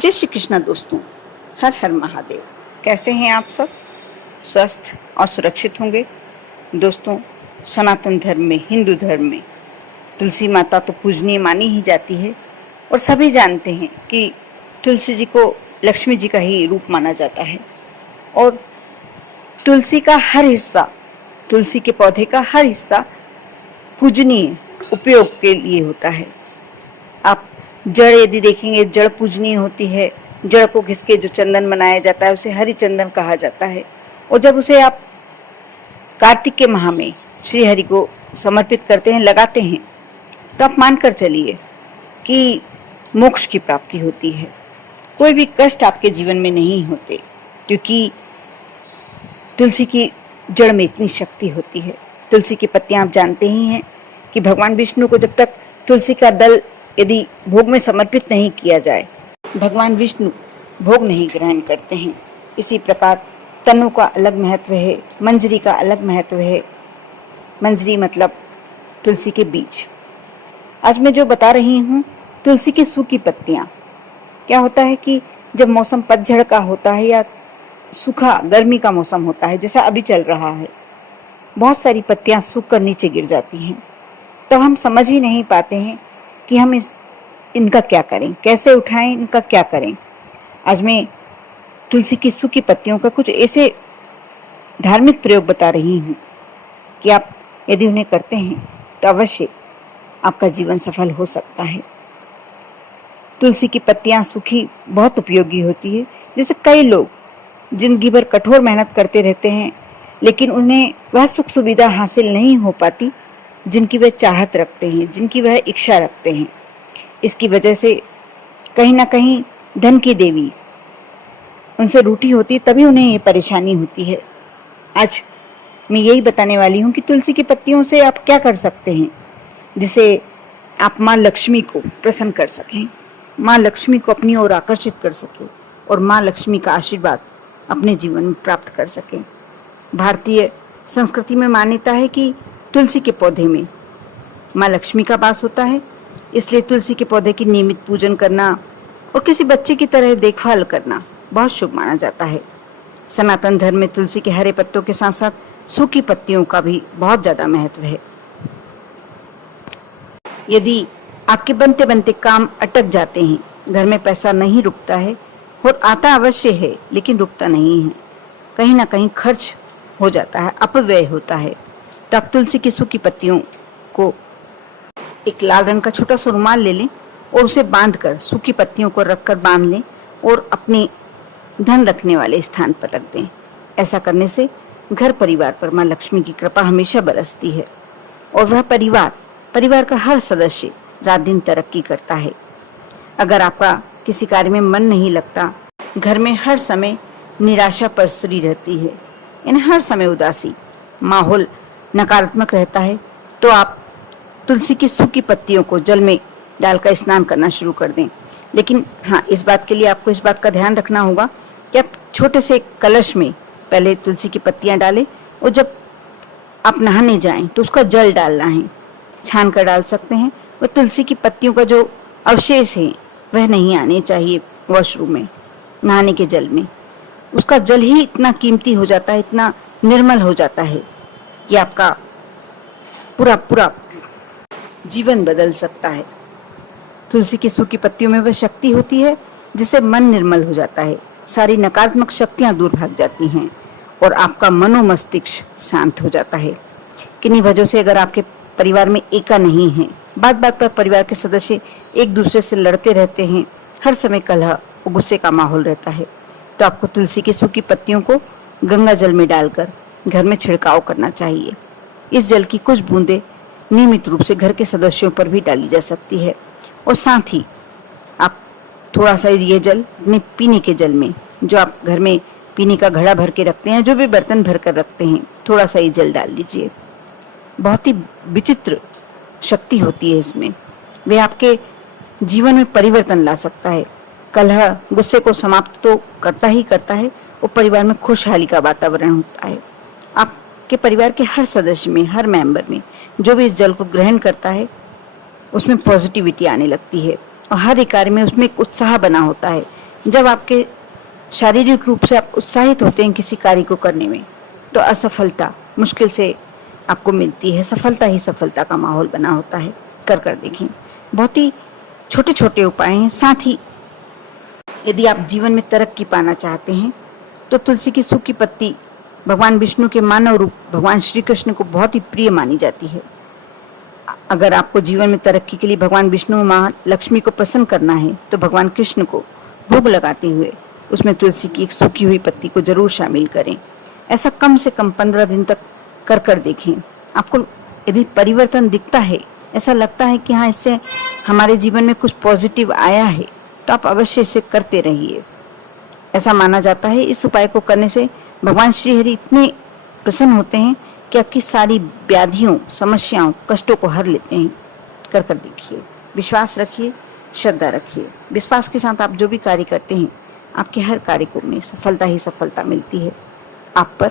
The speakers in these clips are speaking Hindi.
जय श्री कृष्णा दोस्तों, हर हर महादेव। कैसे हैं आप सब? स्वस्थ और सुरक्षित होंगे। दोस्तों, सनातन धर्म में, हिंदू धर्म में तुलसी माता तो पूजनीय मानी ही जाती है और सभी जानते हैं कि तुलसी जी को लक्ष्मी जी का ही रूप माना जाता है। और तुलसी का हर हिस्सा, तुलसी के पौधे का हर हिस्सा पूजनीय उपयोग के लिए होता है। आप जड़ यदि देखेंगे, जड़ पूजनीय होती है। जड़ को घिस के जो चंदन बनाया जाता है उसे हरि चंदन कहा जाता है। और जब उसे आप कार्तिक के माह में श्री हरि को समर्पित करते हैं, लगाते हैं, तो आप मानकर चलिए कि मोक्ष की प्राप्ति होती है। कोई भी कष्ट आपके जीवन में नहीं होते, क्योंकि तुलसी की जड़ में इतनी शक्ति होती है। तुलसी की पत्तियां आप जानते ही हैं कि भगवान विष्णु को जब तक तुलसी का दल यदि भोग में समर्पित नहीं किया जाए, भगवान विष्णु भोग नहीं ग्रहण करते हैं। इसी प्रकार तनु का अलग महत्व है, मंजरी का अलग महत्व है। मंजरी मतलब तुलसी के बीज। आज मैं जो बता रही हूँ, तुलसी की सूखी पत्तियाँ। क्या होता है कि जब मौसम पतझड़ का होता है या सूखा गर्मी का मौसम होता है, जैसा अभी चल रहा है, बहुत सारी पत्तियाँ सूख कर नीचे गिर जाती हैं। तब हम समझ ही नहीं पाते हैं कि हम इनका क्या करें, कैसे उठाएं, इनका क्या करें। आज मैं तुलसी की सूखी पत्तियों का कुछ ऐसे धार्मिक प्रयोग बता रही हूँ कि आप यदि उन्हें करते हैं तो अवश्य आपका जीवन सफल हो सकता है। तुलसी की पत्तियां सूखी बहुत उपयोगी होती है। जैसे कई लोग जिंदगी भर कठोर मेहनत करते रहते हैं, लेकिन उन्हें वह सुख सुविधा हासिल नहीं हो पाती जिनकी वह चाहत रखते हैं, जिनकी वह इच्छा रखते हैं। इसकी वजह से कहीं ना कहीं धन की देवी उनसे रूठी होती, तभी उन्हें ये परेशानी होती है। आज मैं यही बताने वाली हूँ कि तुलसी की पत्तियों से आप क्या कर सकते हैं जिसे आप माँ लक्ष्मी को प्रसन्न कर सकें, माँ लक्ष्मी को अपनी ओर आकर्षित कर सकें और माँ लक्ष्मी का आशीर्वाद अपने जीवन में प्राप्त कर सकें। भारतीय संस्कृति में मान्यता है कि तुलसी के पौधे में माँ लक्ष्मी का वास होता है, इसलिए तुलसी के पौधे की नियमित पूजन करना और किसी बच्चे की तरह देखभाल करना बहुत शुभ माना जाता है। सनातन धर्म में तुलसी के हरे पत्तों के साथ साथ सूखी पत्तियों का भी बहुत ज्यादा महत्व है। यदि आपके बनते बनते काम अटक जाते हैं, घर में पैसा नहीं रुकता है, और आता अवश्य है लेकिन रुकता नहीं है, कहीं ना कहीं खर्च हो जाता है, अपव्यय होता है, तो आप तुलसी की सूखी पत्तियों को एक लाल रंग का छोटा सा रुमाल ले लें और उसे बांधकर, सूखी पत्तियों को रखकर बांध लें और अपने धन रखने वाले स्थान पर रख दें। ऐसा करने से घर परिवार पर माँ लक्ष्मी की कृपा हमेशा बरसती है और वह परिवार का हर सदस्य रात दिन तरक्की करता है। अगर आपका किसी कार्य में मन नहीं लगता, घर में हर समय निराशा पसरी रहती है, यानी हर समय उदासी, माहौल नकारात्मक रहता है, तो आप तुलसी की सूखी पत्तियों को जल में डालकर स्नान करना शुरू कर दें। लेकिन हाँ, इस बात के लिए आपको इस बात का ध्यान रखना होगा कि आप छोटे से कलश में पहले तुलसी की पत्तियां डालें और जब आप नहाने जाएं तो उसका जल डालना है। छान कर डाल सकते हैं। वह तुलसी की पत्तियों का जो अवशेष है वह नहीं आने चाहिए वॉशरूम में, नहाने के जल में। उसका जल ही इतना कीमती हो जाता है, इतना निर्मल हो जाता है कि आपका पूरा जीवन बदल सकता है। तुलसी की सूखी पत्तियों में वह शक्ति होती है जिससे मन निर्मल हो जाता है, सारी नकारात्मक शक्तियां दूर भाग जाती हैं और आपका मनोमस्तिष्क शांत हो जाता है। किन्हीं वजहों से अगर आपके परिवार में एका नहीं है, बात बात पर परिवार के सदस्य एक दूसरे से लड़ते रहते हैं, हर समय कलह और गुस्से का माहौल रहता है, तो आपको तुलसी की सूखी पत्तियों को गंगा जल में डालकर घर में छिड़काव करना चाहिए। इस जल की कुछ बूंदें नियमित रूप से घर के सदस्यों पर भी डाली जा सकती है और साथ ही आप थोड़ा सा ये जल अपने पीने के जल में, जो आप घर में पीने का घड़ा भर के रखते हैं, जो भी बर्तन भर कर रखते हैं, थोड़ा सा ये जल डाल लीजिए। बहुत ही विचित्र शक्ति होती है इसमें, वे आपके जीवन में परिवर्तन ला सकता है। कलह गुस्से को समाप्त तो करता ही करता है और परिवार में खुशहाली का वातावरण होता है। आपके परिवार के हर सदस्य में, हर मेंबर में जो भी इस जल को ग्रहण करता है उसमें पॉजिटिविटी आने लगती है और हर एक कार्य में उसमें एक उत्साह बना होता है जब आपके शारीरिक रूप से आप उत्साहित होते हैं किसी कार्य को करने में, तो असफलता मुश्किल से आपको मिलती है। सफलता ही सफलता का माहौल बना होता है। कर देखें, बहुत ही छोटे छोटे उपाय हैं। साथ ही यदि आप जीवन में तरक्की पाना चाहते हैं तो तुलसी की सूखी पत्ती भगवान विष्णु के मानव रूप भगवान श्री कृष्ण को बहुत ही प्रिय मानी जाती है। अगर आपको जीवन में तरक्की के लिए भगवान विष्णु माँ लक्ष्मी को प्रसन्न करना है तो भगवान कृष्ण को भोग लगाते हुए उसमें तुलसी की एक सूखी हुई पत्ती को जरूर शामिल करें। ऐसा कम से कम 15 दिन तक कर देखें। आपको यदि परिवर्तन दिखता है, ऐसा लगता है कि हाँ, इससे हमारे जीवन में कुछ पॉजिटिव आया है, तो आप अवश्य इसे करते रहिए। ऐसा माना जाता है इस उपाय को करने से भगवान श्री हरि इतने प्रसन्न होते हैं कि आपकी सारी व्याधियों, समस्याओं, कष्टों को हर लेते हैं। कर देखिए, विश्वास रखिए, श्रद्धा रखिए। विश्वास के साथ आप जो भी कार्य करते हैं, आपके हर कार्य को में सफलता ही सफलता मिलती है। आप पर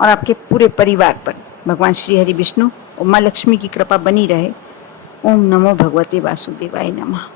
और आपके पूरे परिवार पर भगवान श्री हरि विष्णु और माँ लक्ष्मी की कृपा बनी रहे। ओम नमो भगवते वासुदेवाय नमः।